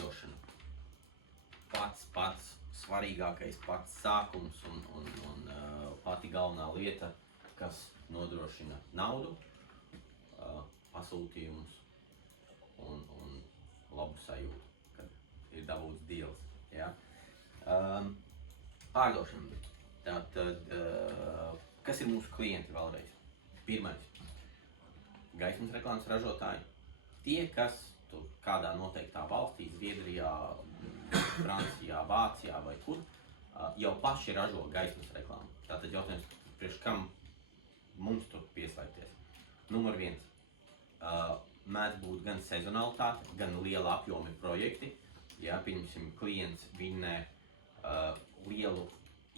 pārdošana. Pats svarīgākais, pats sākums un pati galvenā lieta, kas nodrošina naudu, pasūtījumus un labu sajūtu, kad ir dabūts deals. Ja? Pārdošana. Tātad, kas ir mūsu klienti vēlreiz? Pirmais. Gaismas reklāmas ražotāji. Tie, kas tur kādā noteiktā valstī, Zviedrijā, Francijā, Vācijā vai kur, jau paši ražo gaismas reklāmu. Tātad jautājums, priekš kam mums tur pieslēgties? Numur 1. Mēdz būt gan sezonalitāte, gan liela apjomi projekti. Ja, pieņemsim, klients vinnē lielu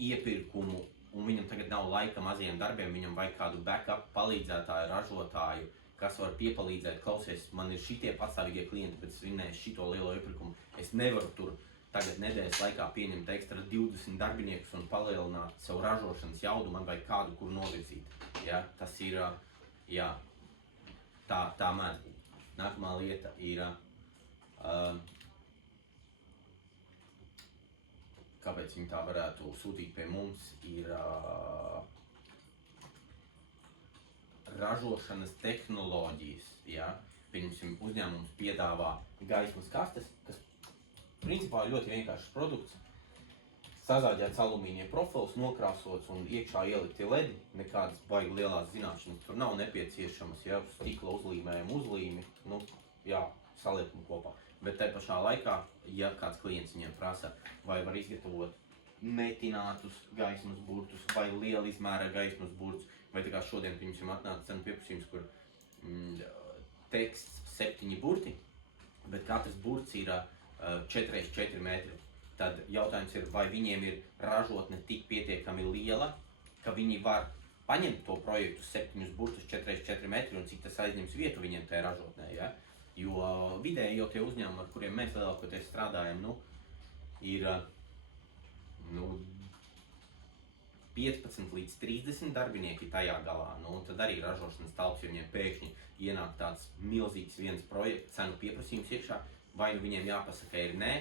iepirkumu, un viņam tagad nav laika maziem darbiem, viņam vajag kādu backup palīdzētāju, ražotāju, kas var piepalīdzēt, klausies, man ir šitie pastāvīgie klienti, bet es vinnēju šito lielo iepirkumu. Es nevaru tur tagad nedēļas laikā pieņemt ekstra 20 darbiniekus un palielināt savu ražošanas jaudu, man vajag kādu, kur novirzīt. Ja, tas ir, jā, tā mēdz būt. Nākamā lieta ir, kāpēc viņi tā varētu sūtīt pie mums, ir ražošanas tehnoloģijas. Ja? Pieņemsim, uzņēmums piedāvā gaismas kastes, kas principā ir ļoti vienkāršs produkts. Sazāģēts alumīnija profils, nokrāsots un iekšā ielikti ledi, nekādas baigi lielās zināšanas tur nav nepieciešamas, ja? Stikla uzlīmējuma uzlīmi, jā, saliekam kopā. Bet tai pašā laikā, ja kāds klients viņiem prasa, vai var izgatavot metinātus gaismas burtus, vai liela izmēra gaismas burtus, vai tā kā šodien viņam atnāca cenu pieprasījums, kur teksts 7 burti, bet katrs burts ir 4x4 metri. Tad jautājums ir, vai viņiem ir ražotne tik pietiekami liela, ka viņi var paņemt to projektu 7 burtus 4x4 metri un cik tas aizņems vietu viņiem tajā ražotnē. Ja? Jo vidēji jau tie uzņēmumi, ar kuriem mēs lielākoties strādājam, ir 15 līdz 30 darbinieki tajā galā. Un tad arī ražošanas telpas, ja viņiem pēkšņi ienāk tāds milzīgs viens projekts, cenu pieprasījums iekšā, vai nu viņiem jāpasaka ir nē,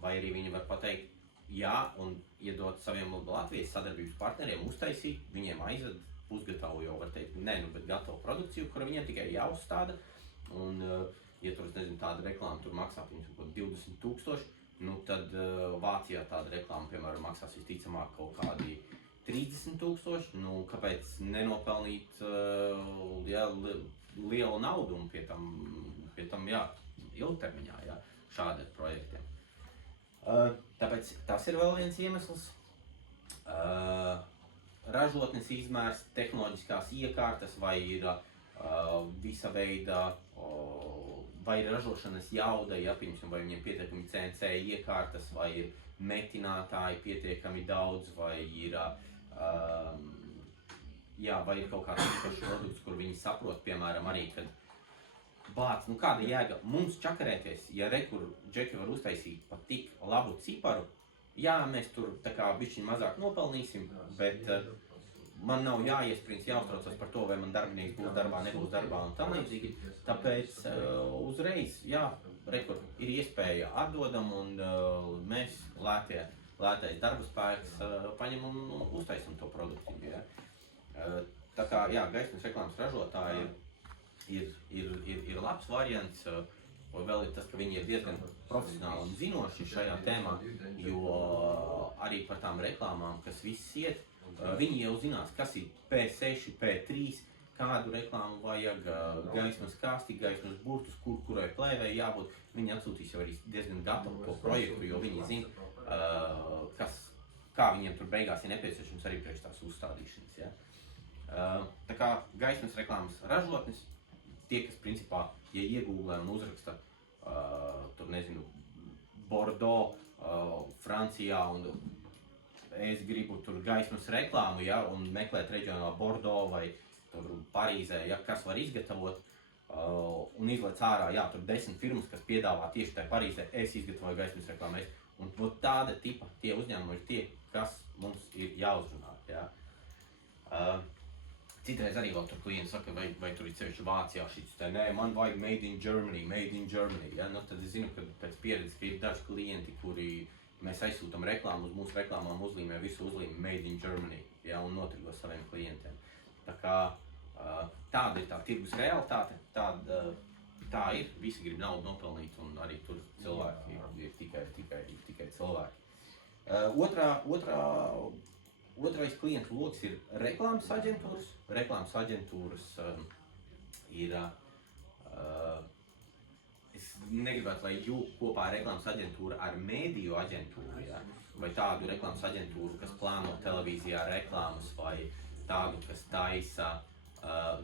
vai arī viņi var pateikt jā un iedot saviem Latvijas sadarbības partneriem uztaisīt, viņiem aizved pusgatavu jau var teikt, nē, bet gatavu produkciju, kura viņiem tikai jāuzstāda. Un, ja tur, tāda reklāma tur maksā, piemēram, 20 000, tad Vācijā tāda reklāma, piemēram, maksās visticamāk kaut kādi 30 000, kāpēc nenopelnīt lielu naudu un pie tam jā, ilgtermiņā, jā, šādiem projektiem. Tāpēc tas ir vēl viens iemesls. Ražotnes izmērs, tehnoloģiskās iekārtas vai ir visa veida vai ir ražošanas jauda, ja, piemēram, vai viņiem pietiekami CNC iekārtas, vai ir metinātāji pietiekami daudz, vai ir, vai ir kaut kāds īpašs produkts, kur viņi saprot, piemēram, arī, kad kāda jēga mums čakarēties, ja rekur džeki var uztaisīt pat tik labu ciparu, jā, mēs tur tā kā bišķiņ mazāk nopelnīsim, bet man nav jāuztraucas par to, vai man darbinieks būs darbā, nebūs darbā un tam līdzīgi. Tāpēc uzreiz, jā, rekur ir iespēja atdodam un mēs lētais darba spēks paņemam un uztaisam to produktu. Ja. Tā kā, jā, gaismas reklāmas ražotāji ir labs variants, un vēl ir tas, ka viņi ir diezgan profesionāli un zinoši šajā tēmā, jo arī par tām reklāmām, kas viss iet, viņi jau zinās, kas ir P6, P3, kādu reklāmu vajag, gaismas kasti, gaismas burtus, kurai plēvei jābūt. Viņi atsūtīs jau arī diezgan gatavu to projektu, jo viņi zina, kā viņiem tur beigās ir nepieciešams arī priekš tās uzstādīšanas. Ja? Tā kā gaismas reklāmas ražotnes, tie, kas principā, ja iegūglē un uzraksta, Bordeaux, Francijā un es gribu tur gaismas reklāmu, ja, un meklēt reģionā Bordeaux vai tur Parīzē, ja, kas var izgatavot, un izlaic ārā, jā, tur 10 firmas, kas piedāvā tieši tai Parīzē, es izgatavoju gaismas reklāmu, un tāda tipa tie uzņēmumi ir tie, kas mums ir jāuzrunā, ja. Citreiz arī vēl tur klienti saka, vai tur ir sevišķi Vācijā šis te, nē, man vajag made in Germany, ja, nu tad es zinu, ka pēc pieredzes, ka ir daži klienti, kuri mēs aizsūtam reklāmu, uz mūsu reklāmām uzlīmē, visu uzlīmē made in Germany, ja, un notirgo saviem klientiem. Tā kā tāda ir tā tirgus realitāte, tā ir, visi grib naudu nopelnīt, un arī tur cilvēki ir tikai cilvēki. Otrais klientu loks ir reklāmas aģentūras. Reklāmas aģentūras ir, es negribētu, lai jūg kopā reklāmas aģentūra ar mēdīju aģentūru, ja? Vai tādu reklāmas aģentūru, kas plāno televīzijā reklāmas, vai tādu, kas taisa,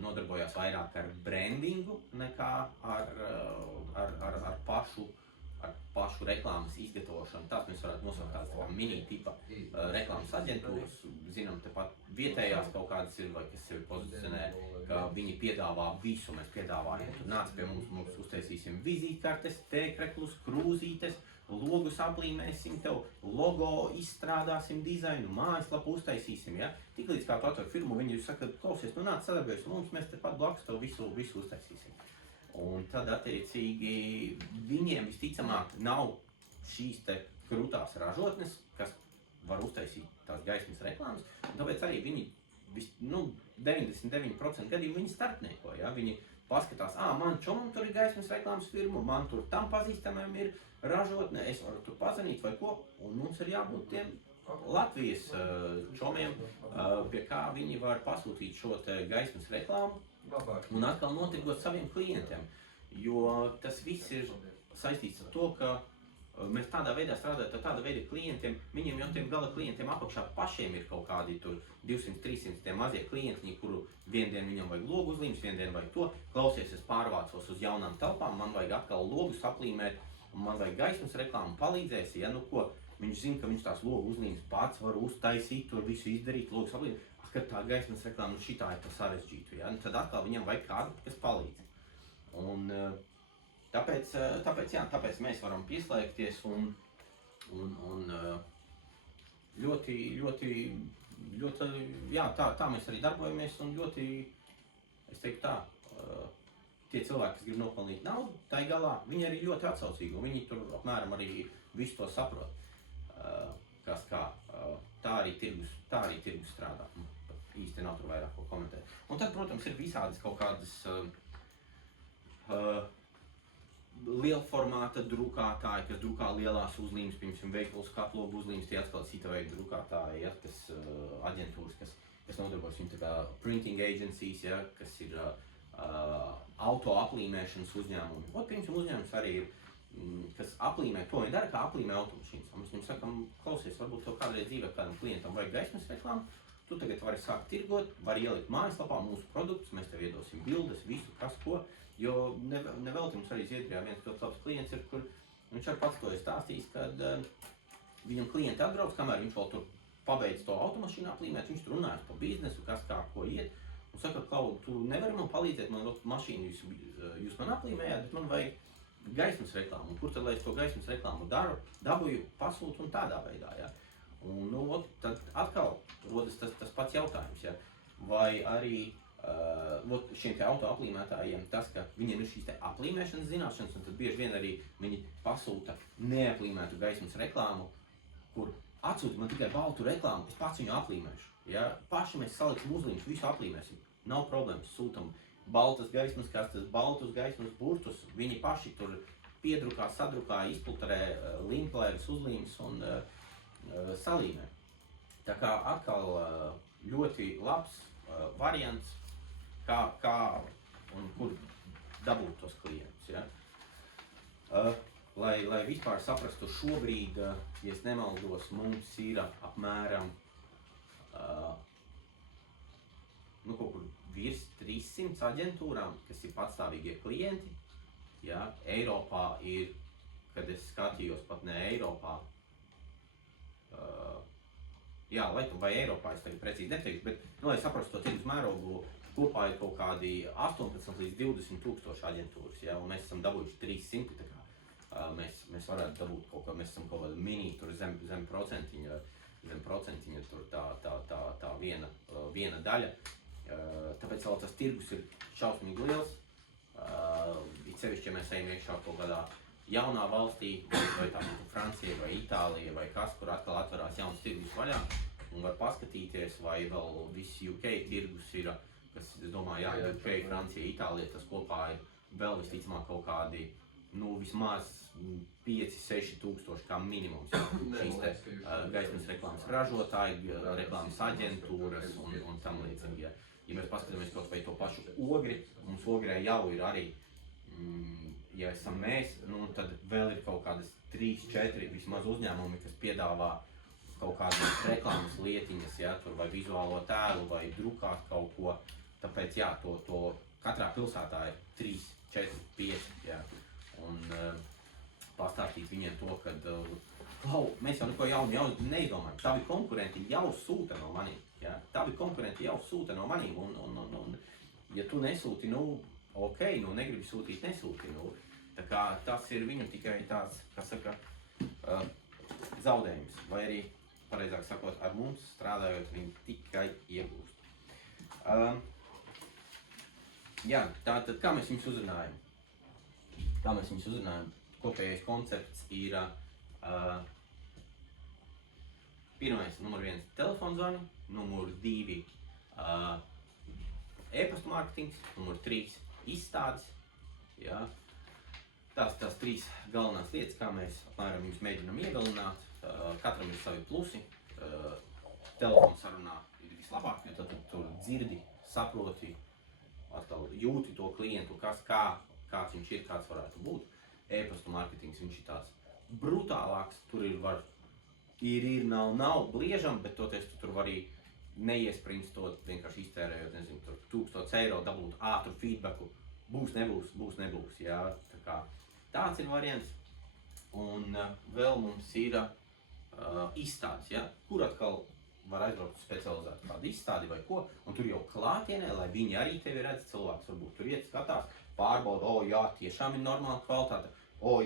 nodarbojās vairāk ar brandingu nekā ar pašu reklāmas izgatavošanu. Tās mēs varētu nosaukt tādas tā mini tipa reklāmas aģentūras. Zinām, tepat vietējās kaut kādas ir, vai kas sevi pozicionē, ka viņi piedāvā visu, mēs piedāvājam. Tur nāc pie mums uztaisīsim vizītkartes, tēkreklus, krūzītes, logus aplīmēsim tev, logo izstrādāsim, dizainu, mājaslapu uztaisīsim, ja? Tiklīdz kā tu atver firmu, viņi saka, klausies, nu nāc sadarbojas mums, mēs tepat blakus tev visu uztaisīsim. Un tad, attiecīgi, viņiem visticamāk nav šīs te krūtās ražotnes, kas var uztaisīt tās gaismas reklāmas, un tāpēc arī viņi, 99% gadījumu viņi startnieko, ja? Viņi paskatās, man čomam tur ir gaismas reklāmas firma, man tur tam pazīstamiem ir ražotne, es varu tur pazanīt vai ko, un mums ir jābūt tiem Latvijas čomiem, pie kā viņi var pasūtīt šo te gaismas reklāmu, un atkal notirgot saviem klientiem, jo tas viss ir saistīts ar to, ka mēs tādā veidā strādājam ar tāda veida klientiem, viņiem jau tiem gala klientiem apakšā pašiem ir kaut kādi tur 200-300 tie mazie klientiņi, kuru viendien viņam vajag logu uzlīmes, viendien vajag to, klausies, es pārvācos uz jaunām telpām, man vajag atkal logus aplīmēt, un man vajag gaismas reklāmu palīdzēs, ja nu ko, viņš zina, ka viņš tās logu uzlīmes pats var uztaisīt, tur visu izdarīt, logus aplīmēt, kad tā gaismas reklāma šitā ir tā sarežģītu, ja? Tad atkal viņam vajag kādu, kas palīdz. Un tāpēc mēs varam pieslēgties un ļoti, jā, tā mēs arī darbojamies un ļoti, es teiktu tā, tie cilvēki, kas grib nopelnīt naudu, tai galā, viņi arī ļoti atsaucīgi, un viņi tur apmēram arī visu to saprot, kas kā, tā arī tirgus strādā. Īsti nav tur vairāk ko komentēt. Un tad, protams, ir visādas kaut kādas lielformāta drukātāji, kas drukā lielās uzlīmes, piemēram, veikalu skatlogu uzlīmes, tie atkal cita veida drukātāji, ja, kas aģentūras, kas nodarbojas, viņi tā kā printing agencies, ja, kas ir auto aplīmēšanas uzņēmumi. Piemēram, uzņēmums arī ir, kas aplīmē, to viņi dara, kā aplīmē automašīnas. Un mēs viņam sakam, klausies, varbūt tev kādreiz dzīvē kādam klientam vajag gaismas reklāmu, tu tagad vari sākt tirgot, vari ielikt mājaslapā mūsu produktus, mēs tev iedosim bildes, visu, kas ko, jo nevelti mums arī Zviedrijā viens ļoti labs klients ir, kur viņš arī pats to ir stāstījis, kad viņam klienti atbrauc, kamēr viņš vēl tur pabeidz to automašīnu aplīmēt, viņš tur runājas par biznesu, kas kā ko iet, un saka, Klau, tu nevari man palīdzēt, man mašīnu jūs man aplīmējāt, bet man vajag gaismas reklāmu, un kur tad, lai es to gaismas reklāmu daru, dabūju, pasūtu un tādā veidā, ja. Un, tad atkal rodas tas pats jautājums, ja? Vai arī šiem te auto aplīmētājiem tas, ka viņiem ir šīs te aplīmēšanas zināšanas, un tad bieži vien arī viņi pasūta neaplīmētu gaismas reklāmu, kur atsūta man tikai baltu reklāmu, es pats viņu aplīmēšu. Ja? Paši mēs saliksim uzlīmes, visu aplīmēsim, nav problēmas, sūtam baltas gaismas kastes, baltus gaismas burtus, viņi paši tur piedrukā, sadrukā, izplutarē limplēras uzlīmes un salīmē. Tā kā atkal ļoti labs variants, kā un kur dabūt tos klientus. Ja? Lai vispār saprastu šobrīd, ja es nemaldos, mums ir apmēram kaut kur virs 300 aģentūrām, kas ir patstāvīgie klienti. Ja? Eiropā ir, kad es skatījos pat ne Eiropā, laikam vai Eiropā, es tagad precīzi neteikšu, bet, lai saprastu to tirgus mērogu, kopā ir kaut kādi 18 līdz 20 tūkstoši aģentūras, ja, un mēs esam dabūjuši 300, tā kā mēs varētu dabūt kaut kā, mēs esam kaut kāda mini, tur zem procentiņa, tur tā viena daļa, Tāpēc vēl tas tirgus ir šausmīgi liels. It sevišķi, ja mēs ejam iekšā kaut kādā jaunā valstī, vai tā būtu Francija vai Itālija vai kas, kur atkal atverās jauns tirgus vaļā un var paskatīties, vai vēl viss UK tirgus ir, kas, es domāju, jā, UK, Francija, Itālija, tas kopā ir vēl visticamāk kaut kādi, vismaz 5-6 tūkstoši kā minimums. Šīs te gaismas reklāmas ražotāji, reklāmas aģentūras un tam līdzīgi. Ja mēs paskatāmies kaut vai to pašu Ogri, mums Ogrē jau ir arī, ja esam mēs, tad vēl ir kaut kādas 3-4 vismaz uzņēmumi, kas piedāvā kaut kādas reklāmas lietiņas, ja, tur vai vizuālo tēlu, vai drukāt kaut ko. Tāpēc, jā, to katrā pilsētā ir 3, 4, 5, jā. Un pastāstīt viņiem to, kad, mēs jau neko jaunu neizdomājam. Tavi konkurenti jau sūta no maniem, jā. Tavi konkurenti jau sūta no maniem, un ja tu nesūti, ok, negribi sūtīt, nesūti, Tā kā tas ir viņu tikai tāds, kas saka, zaudējums, vai arī, pareizāk sakot, ar mums strādājot, viņi tikai iegūst. Jā, tātad kā mēs viņus uzrunājam? Kopējais koncepts ir pirmais, numur 1 telefonzvani, numur 2 e-pasta mārketings, numur 3 izstādes. Jā. Tās 3 galvenās lietas, kā mēs apmēram jums mēģinām iegalināt. Katram ir savi plusi. Telefonu sarunā ir vislabāk, jo tad tur dzirdi, saproti, atkal jūti to klientu, kāds viņš ir, kāds varētu būt. E-pasta mārketings, viņš ir tāds brutālāks, tur ir, nav bliežam, bet toties tu tur var arī neiesprinstot, vienkārši iztērējot, nezinu, tur 1000 eiro, dabūt ātru feedbacku, būs, nebūs, jā, tā kā tāds ir variants. Un vēl mums ir izstādes, ja, kur atkal var aizbraukt specializēt kādu izstādi vai ko, un tur jau klātienē, lai viņi arī tevi redz, cilvēks varbūt tur iet, skatās, pārbauda, jā, tiešām ir normāla kvalitāte,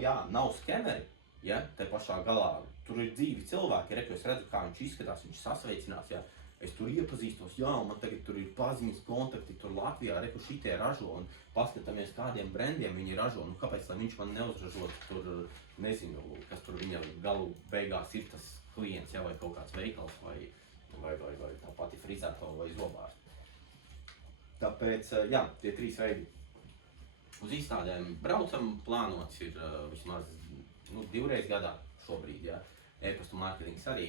jā, nav skemeri, ja, te pašā galā, tur ir dzīvi cilvēki, es redzu, kā viņš izskatās, viņš sasveicinās, ja, es tur iepazīstos, un man tagad tur ir paziņas kontakti, tur Latvijā, šitie ražo, un paskatāmies, kādiem brendiem viņi ražo, kāpēc, lai viņš man neuzražot tur, nezinu, kas tur viņa galu beigās ir tas klients, ja, vai kaut kāds veikals, vai tā pati frizētava vai zobārsta. Tāpēc, jā, tie 3 veidi. Uz izstādēm braucam, plānots ir vismaz 2 reizes gadā šobrīd, ja. E-pasta mārketings arī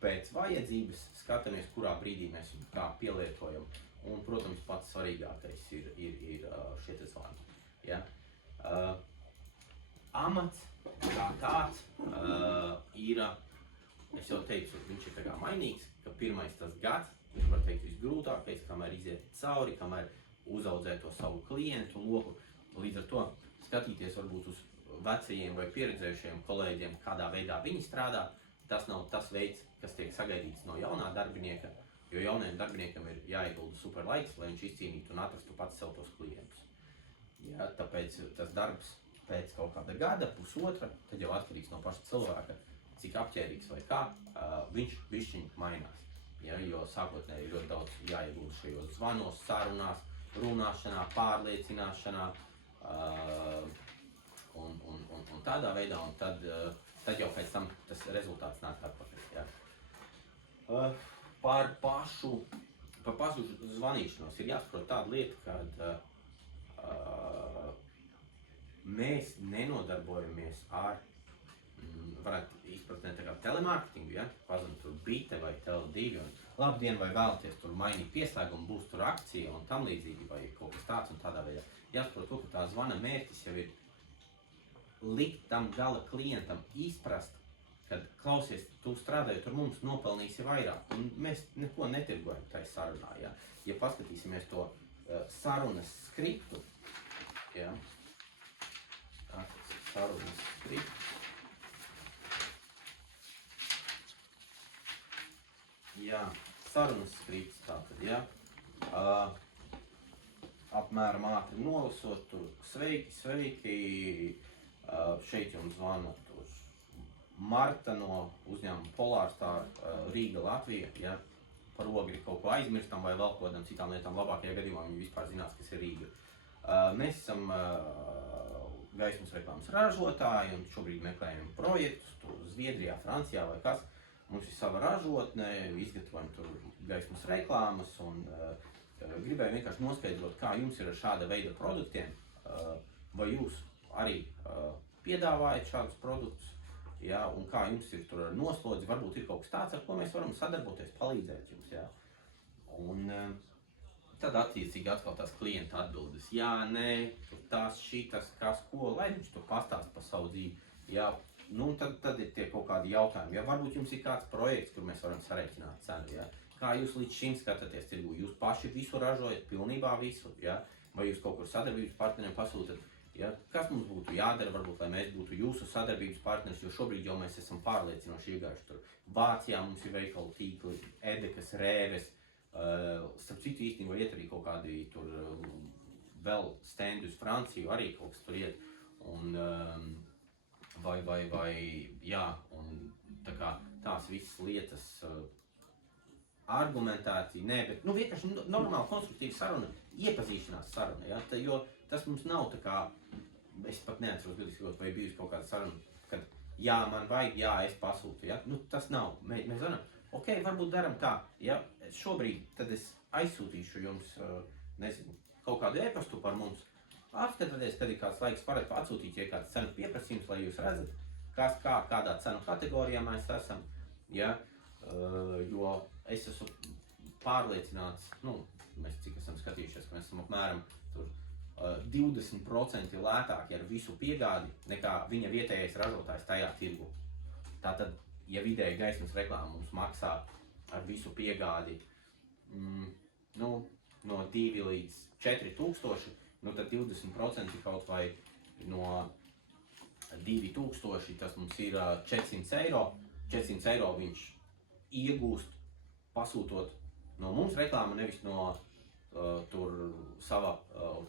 pēc vajadzības skatāmies, kurā brīdī mēs viņu kā pielietojam. Un, protams, pats svarīgākais ir šie zvani. Ja? Amats kā tāds ir, es jau teicu, viņš ir tā kā mainīgs, ka pirmais tas gads, viņš var teikt visgrūtākais, kamēr iziet cauri, kamēr uzaudzē to savu klientu loku. Līdz ar to skatīties varbūt uz vecajiem vai pieredzējušiem kolēģiem, kādā veidā viņi strādā. Tas nav tas veids, kas tiek sagaidīts no jaunā darbinieka, jo jaunajam darbiniekam ir jāiegulda super laiks, lai viņš izcīnītu un atrastu pats sev tos klientus. Ja, tāpēc tas darbs pēc kaut kāda gada, pusotra, tad jau atkarīgs no paša cilvēka, cik apķērīgs vai kā, viņš bišķiņ mainās. Ja, jo sākotnēji ļoti daudz jāiegulda šajos zvanos, sarunās, runāšanā, pārliecināšanā un tādā veidā, un tad jau pēc tam tas rezultāts nāk atpakaļ. Ja. Par pašu zvanīšanos ir jāsaprot tāda lieta, ka mēs nenodarbojamies ar, varētu izprast ne tā kā telemarketingu, ja, pazvanīt tur Bite vai Tele2, un labdien vai vēlaties tur mainīt pieslēgumu, būs tur akcija un tam līdzīgi, vai kaut kas tāds un tādā veidā. Jāsaprot to, ka tā zvana mērķis jau ir likt tam gala klientam izprast, kad klausies, tu strādājot ar mums, nopelnīsi vairāk, un mēs neko netirgojam tai sarunā, ja. Ja paskatīsimies to sarunas skriptu, ja, sarunas skriptu, jā, sarunas skripts tātad, ja, apmēram ātri nolasot, tur sveiki, šeit jums zvana Marta no uzņēmuma Polārstar, Rīga, Latvija, ja, par ogri kaut ko aizmirstam vai vēl kodam citām lietām, labākajā gadījumā viņi vispār zinās, kas ir Rīga. Mēs esam gaismas reklāmas ražotāji un šobrīd meklējam projektus tur Zviedrijā, Francijā vai kas. Mums ir sava ražotne, izgatavojam tur gaismas reklāmas un gribēju vienkārši noskaidrot, kā jums ir ar šāda veida produktiem, vai jūs arī piedāvājat šādus produktus, ja, un kā jums ir tur ar noslodzi, varbūt ir kaut kas tāds, ar ko mēs varam sadarboties, palīdzēt jums, ja. Un tad attiecīgi atkal tās klienta atbildes, jā, nē, tur tās, šitas, kas, ko, lai viņš tur pastāst par savu dzīvi, jā, nu tad ir tie kaut kādi jautājumi, ja varbūt jums ir kāds projekts, kur mēs varam sareiķināt cenu, ja, kā jūs līdz šim skatāties tirgu, jūs paši visu ražojat, pilnībā visu, ja, vai jūs kaut kur sadarbības partneriem pasūtat, ja, kas mums būtu jādara, varbūt, lai mēs būtu jūsu sadarbības partneris, jo šobrīd jau mēs esam pārliecinoši iegājuši tur. Vācijā mums ir veikalu tīkli, Edekas, Rēves, starp citu īstenībā iet arī kaut kādi tur vēl stendi uz Franciju, arī kaut kas tur iet, un vai, jā, un tā kā tās visas lietas argumentācija, nē, bet, nu vienkārši normāli konstruktīva saruna, iepazīšanās saruna, ja, jo tas mums nav tā kā, es pat neatceros, vai bijusi kaut kāda saruna, kad jā, man vajag, jā, es pasūtu, ja, nu tas nav, mēs varam, ok, varbūt daram tā, ja, šobrīd tad es aizsūtīšu jums, nezinu, kaut kādu e-pastu par mums, apskatieties, kad ir kāds laiks varat atsūtīt, ja kāds cenu pieprasījums, lai jūs redzat, kas, kādā cenu kategorijā mēs esam, ja, jo es esmu pārliecināts, nu, mēs cik esam skatījušies, ka mēs esam apmēram tur 20% lētāki ar visu piegādi nekā viņa vietējais ražotājs tajā tirgu. Tātad, ja vidēji gaismas reklāma mums maksā ar visu piegādi nu, no 2 līdz 4 tūkstoši, nu tad 20% kaut vai no 2000, tas mums ir 400 eiro. 400 eiro viņš iegūst pasūtot no mums reklāmu, nevis no tur sava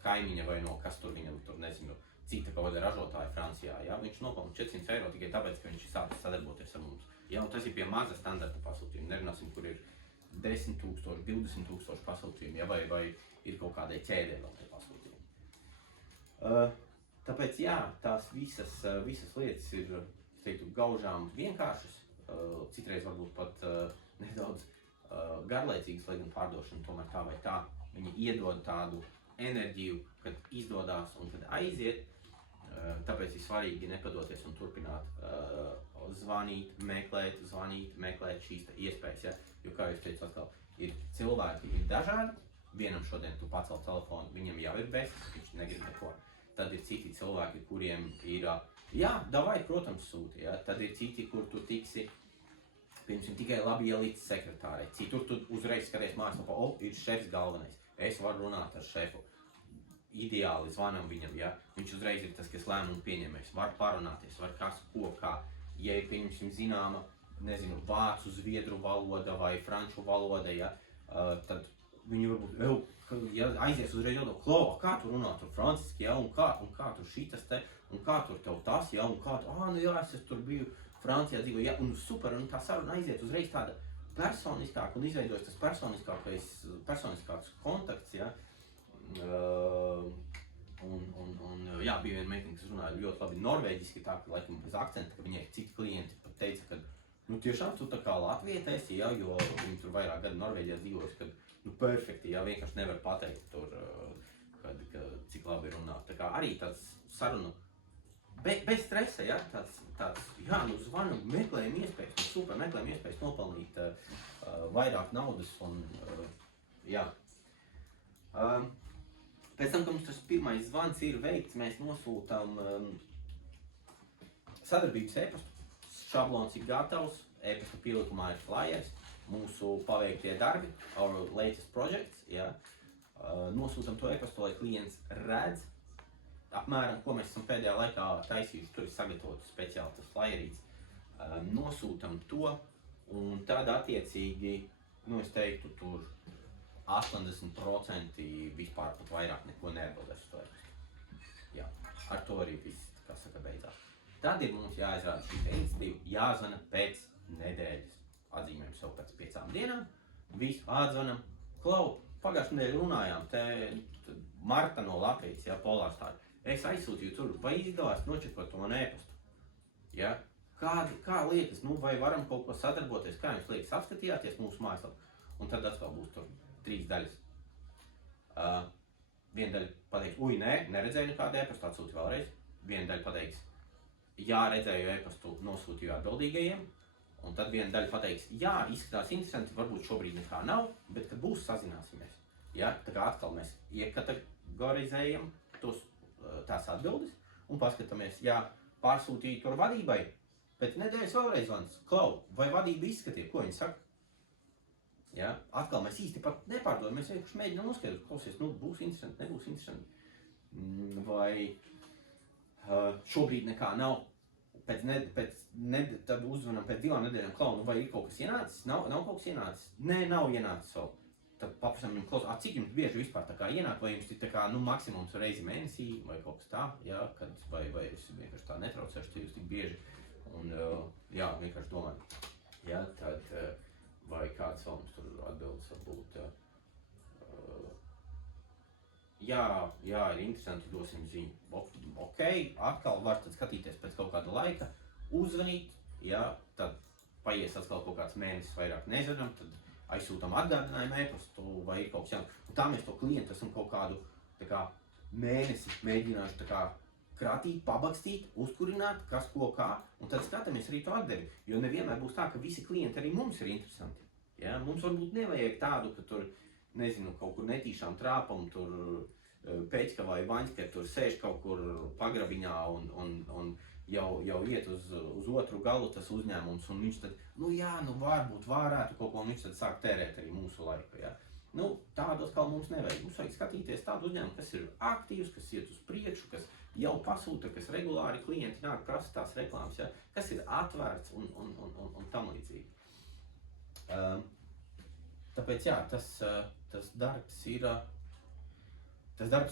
kaimiņa vai no kas tur viņam tur, nezinu, cita kaut kāda ražotāja Francijā, ja? Viņš nopelna 400 eiro tikai tāpēc, ka viņš ir sācis sadarboties ar mums. Ja, un tas ir pie maza standarta pasūtījuma, nerunāsim, kur ir 10 000, 20 000 pasūtījumi, ja? Vai ir kaut kādai ķēdē vēl tie pasūtījumi. Tāpēc, jā, tās visas lietas ir, es teiktu, gaužām vienkāršas, citreiz varbūt pat nedaudz garlaicīgas, lai gan pārdošana tomēr tā vai tā. Viņi iedod tādu enerģiju, kad izdodas un kad aiziet, tāpēc ir svarīgi nepadoties un turpināt zvanīt, meklēt šīs iespējas, ja? Jo, kā jūs teicat atkal, ir cilvēki ir dažādi, vienam šodien tu pacel telefonu, viņam jau ir bezs, viņš negrib neko. Tad ir citi cilvēki, kuriem ir, jā, davai, protams, sūti, ja? Tad ir citi, kur tu tiksi, piemēram, tikai labi ielīdz sekretārai, citur tu uzreiz skaties mājaslapā, ir šefs galvenais, es varu runāt ar šefu, ideāli zvanam viņam, ja, viņš uzreiz ir tas, kas lēmumu pieņemējs, var parunāties, var kas, ko, kā, ja ir, pieņemsim, zināma, nezinu, vācu, zviedru valoda vai franču valoda, ja, tad viņi varbūt, ja aizies uzreiz jautāt, Klau, kā tu runā tur franciski, ja, un kā tur šitas te, un kā tur tev tas, ja, un kā tu, nu jā, es tur biju Francijā dzīvoju, ja, un super, un tā saruna aiziet uzreiz tāda personiskāka, un izveidojas tas personiskāks kontakts, ja, un jā, bija viena meitene, kas runāja ļoti labi norvēģiski, tā, ka laikam bez akcenta, ka viņai citi klienti pat teica, ka, nu tiešām tu tā kā latvietēs, ja, jo viņi tur vairāk gadu Norvēģijā dzīvojas, kad, nu perfekti, ja, vienkārši nevar pateikt tur, kad cik labi runāt. Tā kā arī tāds sarunu, bez stresa, ja, tāds, jā, nu zvanu, meklējam iespējas, nu super, meklējam iespējas nopelnīt vairāk naudas un, jā. Pēc tam, kad mums tas pirmais zvans ir veikts, mēs nosūtām sadarbības e-pastu. Šablons ir gatavs, e-pasta pielikumā ir flyers, mūsu paveiktie darbi, our latest projects, ja. Nosūtam to e-pastu, lai klients redz, apmēram, ko mēs esam pēdējā laikā taisījuši, tur ir sagatavots speciāli tas flyerīts. Nosūtam to, un tad attiecīgi, nu es teiktu, tur 80% vispār pat vairāk neko neatbildēs uz to e-pastu. Jā, ar to arī viss, kā saka, beidzās. Tad ir mums jāizrāda šī iniciatīva, jāzvana pēc nedēļas. Atzīmējam sev pēc 5 dienām, visu atzvanam. Klau, pagājušajā nedēļā runājām, te Marta no Latvijas, ja, Polārstāri. Es aizsūtīju tur, vai izdevās nočekot to man e-pastu? Ja? Kā liekas, nu vai varam kaut ko sadarboties, kā jums liekas, apskatījāties mūsu mājaslapu? Un tad atkal būs tur 3 daļas. Viena daļa pateiks, uj, nē, neredzēju nekādu e-pastu, atsūti vēlreiz. Viena daļa pateiks, jā, redzēju e-pastu, nosūtīju atbildīgajiem. Un tad viena daļa pateiks, jā, izskatās interesanti, varbūt šobrīd nekā nav, bet kad būs, sazināsimies. Ja? Tā kā atkal mēs iekategorizējam tās atbildes un paskatāmies, jā, pārsūtīju tur vadībai, pēc nedēļas vēlreiz zvans, Klau, vai vadība izskatīja, ko viņi saka? Ja? Atkal mēs īsti pat nepārdodam, mēs vienkārši mēģinām noskaidrot, klausies, nu būs interesanti, nebūs interesanti. Vai šobrīd nekā nav, tad uzvanam pēc 2 nedēļām, Klau, nu vai ir kaut kas ienācis? Nav kaut kas ienācis? Nē, nav ienācis vēl. Tad paprasam viņam, klausās, cik jums bieži vispār tā kā ienāk, vai jums ir tā kā, nu, maksimums reizi mēnesī, vai kaut kas tā, jā, kad, vai es vienkārši tā netraucēšu, ka jūs tik bieži, un, jā, vienkārši domāju, jā, tad, vai kāds vēl mums tur atbildes varbūt, jā, ir interesanti, dosim ziņu, ok, atkal var tad skatīties pēc kaut kāda laika, uzvanīt, jā, tad paies atkal kaut kāds mēnesis vairāk nezvanam, tad aizsūtam atgādinājumu e-pastu vai ir kaut kas jauns. Un tā mēs to klientu esam kaut kādu tā kā mēnesi mēģinājuši tā kā krātīt, pabakstīt, uzkurināt, kas ko kā, un tad skatāmies arī to atdevi. Jo nevienmēr būs tā, ka visi klienti arī mums ir interesanti. Ja? Mums varbūt nevajag tādu, ka tur, nezinu, kaut kur netīšām trāpam, tur Peķka vai Vaņķa, tur sēž kaut kur pagrabiņā un jau iet uz otru galu tas uzņēmums, un viņš tad, nu jā, nu varbūt varētu kaut ko, un viņš tad sāk tērēt arī mūsu laiku, ja. Nu, tādu atkal mums nevajag. Mums vajag skatīties tādu uzņēmumu, kas ir aktīvs, kas iet uz priekšu, kas jau pasūta, kas regulāri klienti nāk prasa tās reklāmas, ja, kas ir atvērts un tam līdzīgi. Tāpēc, jā, tas darbs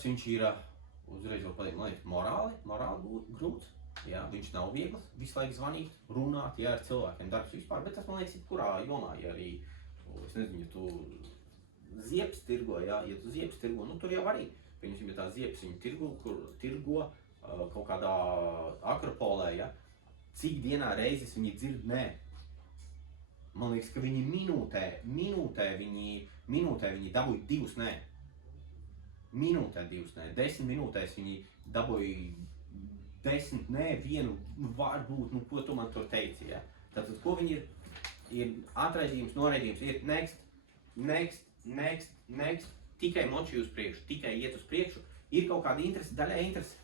viņš ir, uzreiz vēl pateikt, man liekas, morāli grūts. Jā, viņš nav viegls, visu laiku zvanīt, runāt, jā, ar cilvēkiem darbs vispār, bet tas, man liekas, ir kurā jomā, ja arī, es nezinu, ja tu ziepes tirgo, jā, ja tu ziepes tirgo, nu tur jau arī, piemēram, ja tā ziepes viņu tirgo kaut kādā Akropolē, ja, cik dienā reizes viņi dzird nē. Man liekas, ka viņi minūtē viņi dabūja 2 nē. Minūtē 2 nē, 10 minūtēs viņi dabūja 10 nē, vienu varbūt, nu ko tu man tur teici, ja? Tātad, ko viņi ir atraidījums, noraidījums, ir next, tikai moči uz priekšu, tikai iet uz priekšu, ir kaut kāda interese, daļai interese,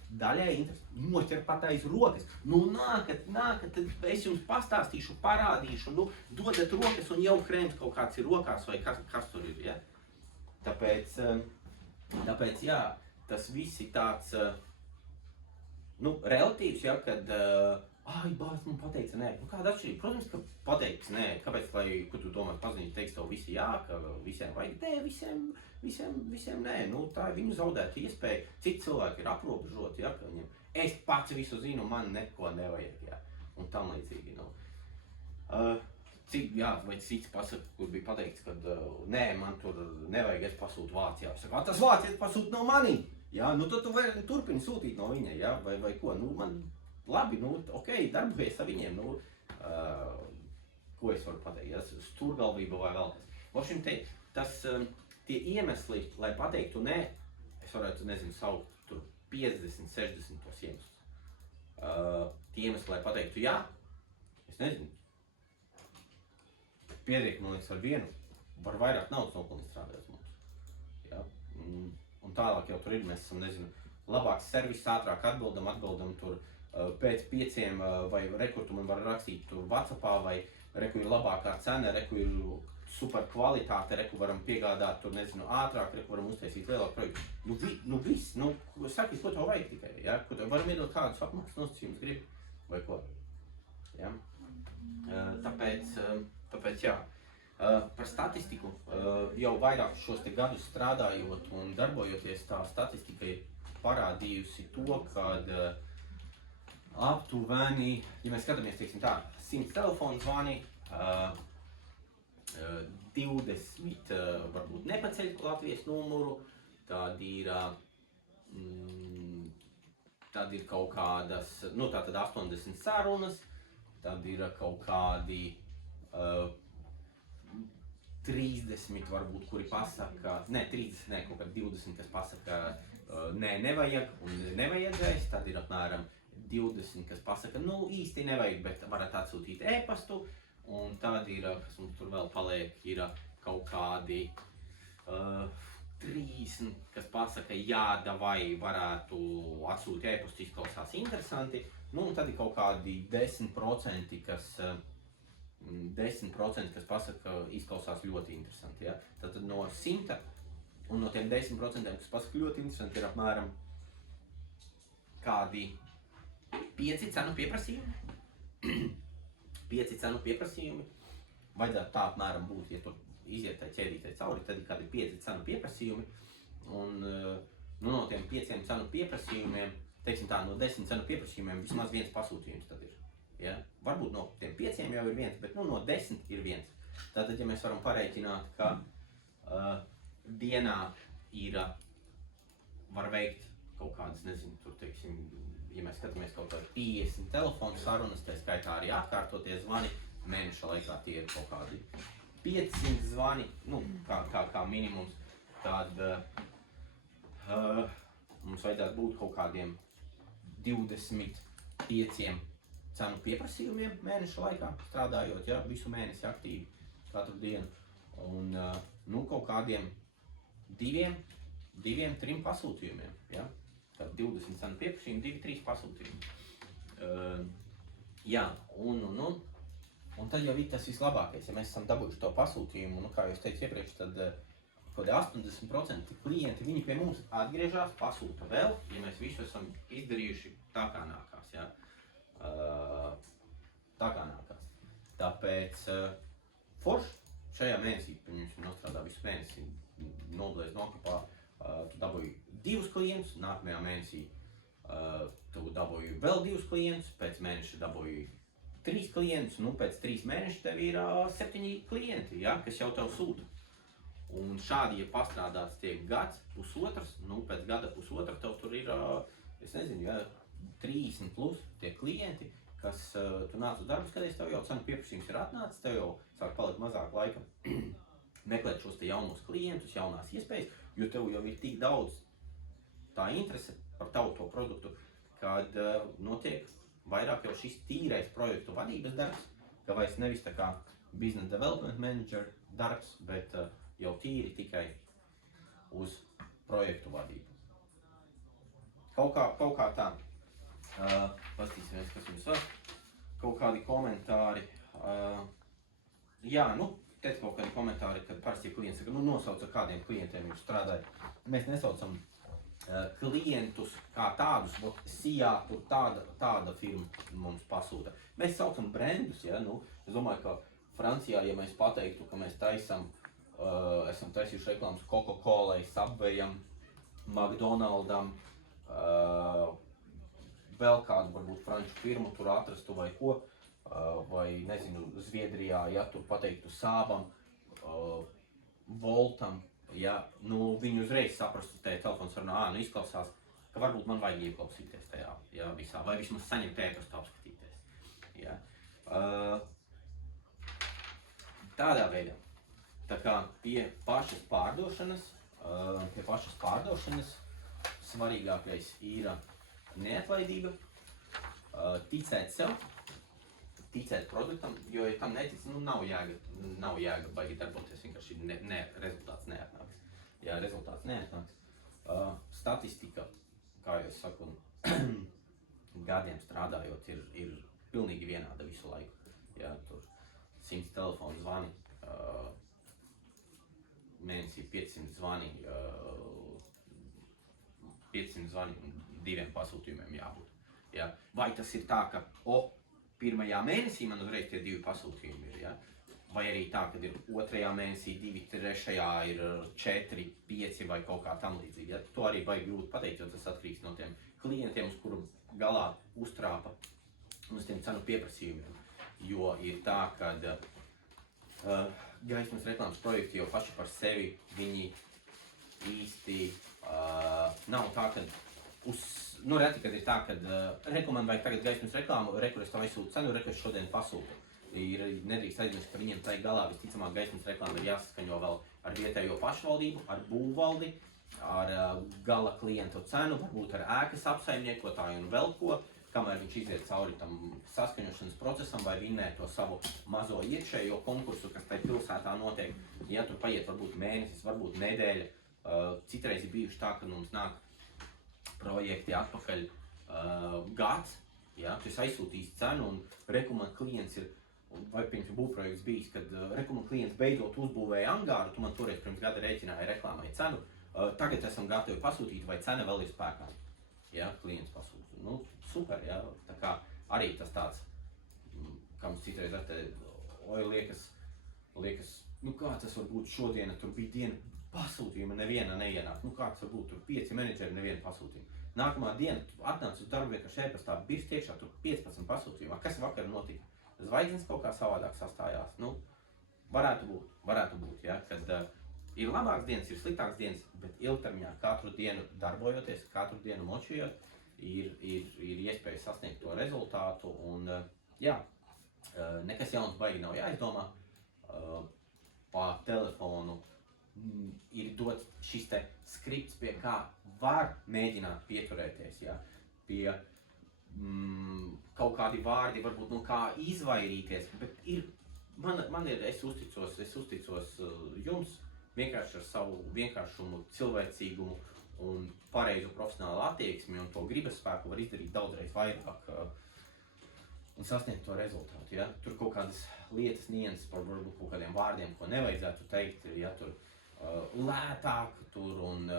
noķer pat aiz rokas, nu nākat, tad es jums pastāstīšu, parādīšu, nu dodat rokas un jau krēms kaut kāds ir rokās vai kas tur ir, ja? Tāpēc, jā, tas viss ir tāds, nu, relatīvs, ja, kad, bāc, man pateica nē, nu kāda atšķirība? Protams, ka pateiks nē, kāpēc, ko tu domā, paziņot, teiks tev visi jā, ka visiem vajag, nē, visiem nē, nu tā ir viņu zaudēta iespēja, citi cilvēki ir aprobežoti, ja, ka viņiem, es pats visu zinu, man neko nevajag, ja, un tam līdzīgi, nu. Vai cits pasaka, kur bija pateikts, ka nē, man tur nevajag, es pasūtu Vācijā, saka, tas Vācijas pasūta no manī. Jā, nu tad tu vari turpini sūtīt no viņa, jā, vai ko, nu man labi, nu ok, darbojies ar viņiem, nu, ko es varu pateikt, ja, stūrgalvība vai vēl kas. Vošim tie iemesli, lai pateiktu nē, es varētu, nezinu, saukt tur 50, 60 tos iemeslus. Tie iemesli, lai pateiktu jā, es nezinu, pietiek, man liekas, ar vienu, var vairāk naudas nopelnīt strādājot mums, jā. Un tālāk jau tur ir, mēs esam, nezinu, labāks servis, ātrāk atbildam tur pēc 5 vai rekur tu man var rakstīt tur WhatsAppā vai reku ir labākā cena, reku ir super kvalitāte, reku varam piegādāt tur, nezinu, ātrāk, reku varam uztaisīt lielāku projektu. Nu viss, nu, saki, ko tev vajag tikai, ja? Ko tev varam iedot kādus apmaksas nosacījumus grib, vai ko, ja? Tāpēc, jā. Par statistiku, jau vairāk šos te gadus strādājot un darbojoties, tā statistika ir parādījusi to, kad aptuveni, ja mēs skatāmies, teiksim tā, 100 telefonu zvani, 20 varbūt nepaceļ Latvijas numuru, tad ir kaut kādas, nu tātad 80 sarunas, tad ir kaut kādi 30 varbūt, kuri pasaka, ne 30, ne, kaut kādi 20, kas pasaka, nē, nevajag un nevajadzēs, tad ir apmēram 20, kas pasaka, nu īsti nevajag, bet varat atsūtīt e-pastu, un tad ir, kas mums tur vēl paliek, ir kaut kādi 30, kas pasaka, jā, davai varētu atsūtīt e-pastu, izklausās interesanti, nu un tad ir kaut kādi 10%, kas pasaka, izklausās ļoti interesanti, ja? Tātad no 100 un no tiem 10%, kas pasaka ļoti interesanti, ir apmēram kādi 5 cenu pieprasījumi. 5 cenu pieprasījumi. Vajadzētu tā apmēram būt, ja tu iziet tai ķēdītei cauri, tad ir kādi 5 cenu pieprasījumi. Un nu, no tiem 5 cenu pieprasījumiem, teiksim tā, no 10 cenu pieprasījumiem vismaz viens pasūtījums tad ir. Ja? Varbūt no tiem 5 jau ir viens, bet nu, no 10 ir viens. Tātad, ja mēs varam pareiķināt, ka dienā var veikt kaut kādas, nezinu, tur teiksim, ja mēs skatāmies kaut kādi 50 telefonu sarunas, tā skaitā arī atkārtoties zvani, mēneša laikā tie ir kaut kādi 500 zvani, nu, kā minimums, tad mums vajadzētu būt kaut kādiem 25 cenu pieprasījumiem mēneša laikā, strādājot, ja, visu mēnesi aktīvi, katru dienu, un nu, kaut kādiem 2-3 pasūtījumiem, ja, tad 20 cenu pieprasījumi, 2-3 pasūtījumi. Jā, un tad jau ir tas vislabākais, ja mēs esam dabūjuši to pasūtījumu, nu, kā jau es teicu iepriekš, tad kaut 80% klienti, viņi pie mums atgriežās, pasūta vēl, ja mēs visu esam izdarījuši tā kā nākās, ja. Tā kā nākās. Tāpēc forši šajā mēnesī, pieņemsim, nostrādā visu mēnesi, noblēs nokapā, tu dabūji 2 klientus, nākamajā mēnesī tu dabūji vēl 2 klientus, pēc mēneša dabūji 3 klientus, nu pēc 3 mēneši tev ir 7 klienti, ja, kas jau tev sūta. Un šādi, ja pastrādāts tiek gads, pusotrs, nu pēc gada pusotra tev tur ir, es nezinu, ja, 30 plus tie klienti, kas tu nāc uz darbu, skaties, tev jau cenu pieprasījums ir atnācis, tev jau sāk palikt mazāk laika meklēt šos te jaunos klientus, jaunās iespējas, jo tev jau ir tik daudz tā interese par tavu to produktu, kad notiek vairāk jau šis tīrais projektu vadības darbs, ka vairs nevis tā kā business development manager darbs, bet jau tīri tikai uz projektu vadību. Kaut kā tā. Pastīsimies, kas jums var. Kaut kādi komentāri. Jā, nu, te kaut kādi komentāri, kad parasti klienti saka, nu, nosauc ar kādiem klientiem jūs strādājat. Mēs nesaucam klientus kā tādus, SIA, tur tāda firma mums pasūta. Mēs saucam brandus, ja, nu, es domāju, ka Francijā, ja mēs pateiktu, ka mēs esam taisījuši reklāmas Coca-Colai, Subwayam, McDonaldam, vēl kādu varbūt franču firmu tur atrastu vai ko, vai nezinu, Zviedrijā, ja tur pateiktu Sābam, Voltam, ja, nu viņi uzreiz saprastu tajā telefonsarunā, nu izklausās, ka varbūt man vajag ieklausīties tajā, ja, visā, vai vismaz saņemt e-pastu apskatīties, ja. Tādā veidā, tā kā pie pašas pārdošanas svarīgākais ir neatlaidība, ticēt sev, ticēt produktam, jo, ja tam netic, nu, nav jēga baigi darboties, vienkārši rezultāts neatnāks. Ja rezultāts neatnāks, statistika, kā jau es saku, gadiem strādājot, ir pilnīgi vienāda visu laiku. Ja, tur 100 telefonu zvani, mēnesī 500 zvani, 500 zvani un 2 pasūtījumiem jābūt. Ja? Vai tas ir tā, ka pirmajā mēnesī man uzreiz tie 2 pasūtījumi ir, ja? Vai arī tā, kad ir 2. mēnesī 2, 3. ir 4, 5 vai kaut kā tam līdzīgi. Ja? To arī vajag grūti pateikt, jo tas atkarīgs no tiem klientiem, uz kuru galā uztrāpa uz tiem cenu pieprasījumiem. Jo ir tā, kad Gaismas reklāmas projekti jau paši par sevi, viņi īsti nav tā, ka reti, kad ir tā, ka man vajag tagad gaismas reklāmu, kur es tev aizsūtu cenu, kur es šodien pasūtu. Nedrīkst aizmirst, ka viņiem tai galā visticamāk gaismas reklāma ir jāsaskaņo vēl ar vietējo pašvaldību, ar būvvaldi, ar gala klientu cenu, varbūt ar ēkas apsaimniekotāju un vēl ko, kamēr viņš iziet cauri tam saskaņošanas procesam vai vinnē to savu mazo iekšējo konkursu, kas tai pilsētā notiek. Ja tur paiet varbūt mēnesis, varbūt nedēļa, citreiz ir bijuši tā, ka mums nāk projekti atpakaļ gads, ja, tu esi aizsūtījis cenu un rekomend klients ir, vai pirms būvprojekts bijis, kad rekomend klients beidzot uzbūvēja angāru, tu man toreiz pirms gada rēķināja reklāmai cenu, tagad esam gatavi pasūtīt, vai cena vēl ir spēkā. Ja, klients pasūta. Nu, super, ja, tā kā arī tas tāds, kā mums citreiz liekas, nu kā tas var būt šodiena, tur bija diena pasūtījuma, neviena neienāk, nu kā tas var būt, tur 5 menedžeri, neviena pasūtījuma. Nākamā diena, tu atnāc uz darbu vienkārši e-pastā, birst iekšā, tur 15 pasūtījumā, kas vakar notika? Zvaigznes kaut kā savādāk sastājās, nu, varētu būt, ja, kad ir labāks dienas, ir sliktāks dienas, bet ilgtermiņā katru dienu darbojoties, katru dienu močījot, ir iespēja sasniegt to rezultātu un, jā, nekas jauns baigi nav jāizdomā, pa telefonu ir dots šis te skripts, pie kā var mēģināt pieturēties, ja, pie kaut kādi vārdi, varbūt no kā izvairīties, bet es uzticos jums vienkārši ar savu vienkāršumu, cilvēcīgumu un pareizu profesionālu attieksmi un to gribas spēku var izdarīt daudzreiz vairāk un sasniegt to rezultātu, ja. Tur kaut kādas lietas nianses par varbūt kaut kādiem vārdiem, ko nevajadzētu teikt, ja tur lētāk tur un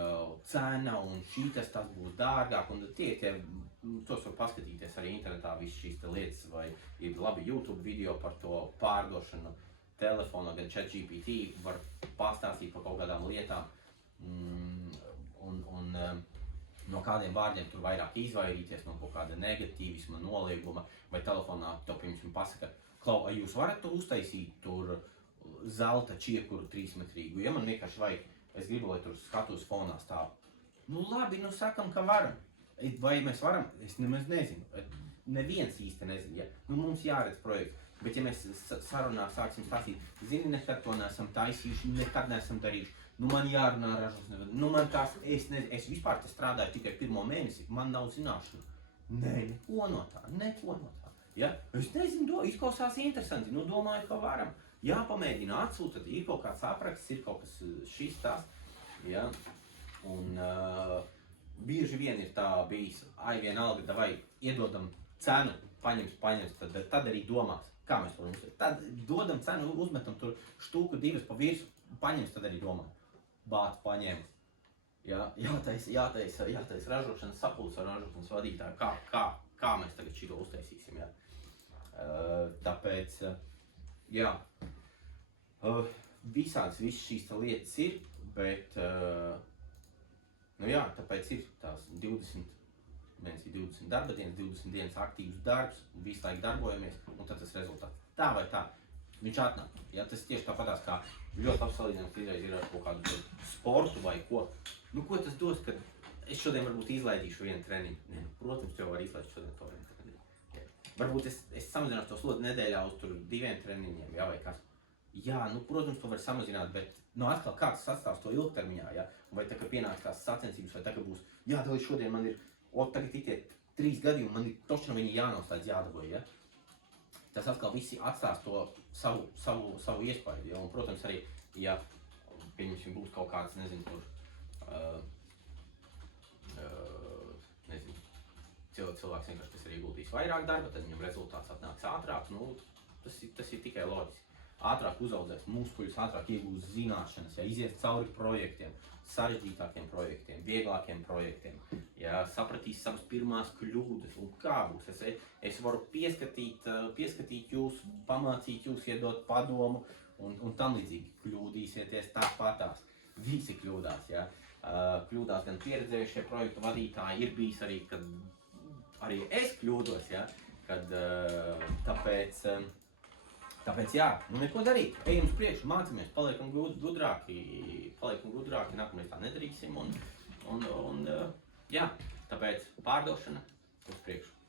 cena un tas būs dārgāk un tos var paskatīties arī internetā viss šīs lietas vai ir labi YouTube video par to pārdošanu telefonā, gan ChatGPT var pastāstīt par kaut kādām lietām un no kādiem vārdiem tur vairāk izvairīties, no kaut kāda negatīvisma, nolieguma, vai telefonā tev piemēram pasaka, Klau, vai jūs varat to uztaisīt tur zelta čiekuru 3-metrīgu, ja man vienkārši vajag, es gribu, lai tur skatos fonā stāv. Nu labi, nu sakam, ka varam. Vai mēs varam? Es nemaz nezinu. Neviens īsti nezinu, ja. Nu mums jāredz projekts. Bet ja mēs sarunā sāksim stāstīt, zini, nekad to neesam taisījuši, nekad neesam darījuši, nu man jārunā ražas, nu man tās, es vispār te strādāju tikai 1. mēnesi, man nav zināšanu. Nē, neko no tā, ja? Es nezinu, izklausās interesanti, nu domāju, ka varam. Jāpamēģina atsūtāt, ir kaut kāds apraksts, ir kaut kas šis tās, ja? Un bieži vien ir tā bijis, vienalga, davai, iedodam cenu, paņems, tad arī domās. Kā mēs varam uzsvērt? Tad dodam cenu, uzmetam tur štuku 2 pa virsu, paņems, tad arī domā. Bāc, paņēmis. Ja, jātaisa ražošanas sapulce ar ražošanas vadītāju. Kā mēs tagad šito uztaisīsim, ja? Tāpēc, jā, visādas šīs lietas ir, bet, nu jā, tāpēc ir tās 20 darba dienas, 20 dienas aktīvs darbs, visu laiku darbojamies, un tad tas rezultāts. Tā vai tā, viņš atnāk. Ja, tas tieši tāpatās kā ļoti apsalīdzinājums izreiz ir ar kaut kādu sportu vai ko. Nu, ko tas dos, kad es šodien varbūt izlaidīšu vienu treniņu? Nē, protams, tu jau vari izlaist šodien to vienu treniņu. Ja. Varbūt es samazināšu to slodu nedēļā uz tur 2 treniņiem, ja, vai kas. Jā, nu, protams, to var samazināt, bet nu, atkal kāds sastāvs to ilgtermiņā, ja? Vai tā, ka pienāks tās sacensības, vai tā, ka būs, jā, tad šodien man ir, tagad tie 3 gadījumi, man ir točno viņi jānoslēdz jādaboj, ja? Tas atkal visi atstās to savu iespaidu, ja? Un, protams, arī, ja pieņemsim būs kaut kāds, nezinu, tur, cilvēks vienkārši, kas ir ieguldījis vairāk darba, tad viņam rezultāts atnāks ātrāk, nu, tas ir tikai loģiski. Ātrāk uzaudzēs muskuļus, ātrāk iegūs zināšanas, ja izies cauri projektiem, sarežģītākiem projektiem, vieglākiem projektiem, ja sapratīs savas pirmās kļūdas un kā būs. Es varu pieskatīt jūs, pamācīt jūs, iedot padomu un tam līdzīgi. Kļūdīsieties tāpatās. Visi kļūdās, ja. Kļūdās gan pieredzējušie projektu vadītāji, ir bijis arī, kad arī es kļūdos, ja, kad tāpēc Tāpēc jā, nu neko darīt, ejam uz priekšu, mācāmies, paliekam gudrāki, nākamreiz tā nedarīsim un jā, tāpēc pārdošana uz priekšu.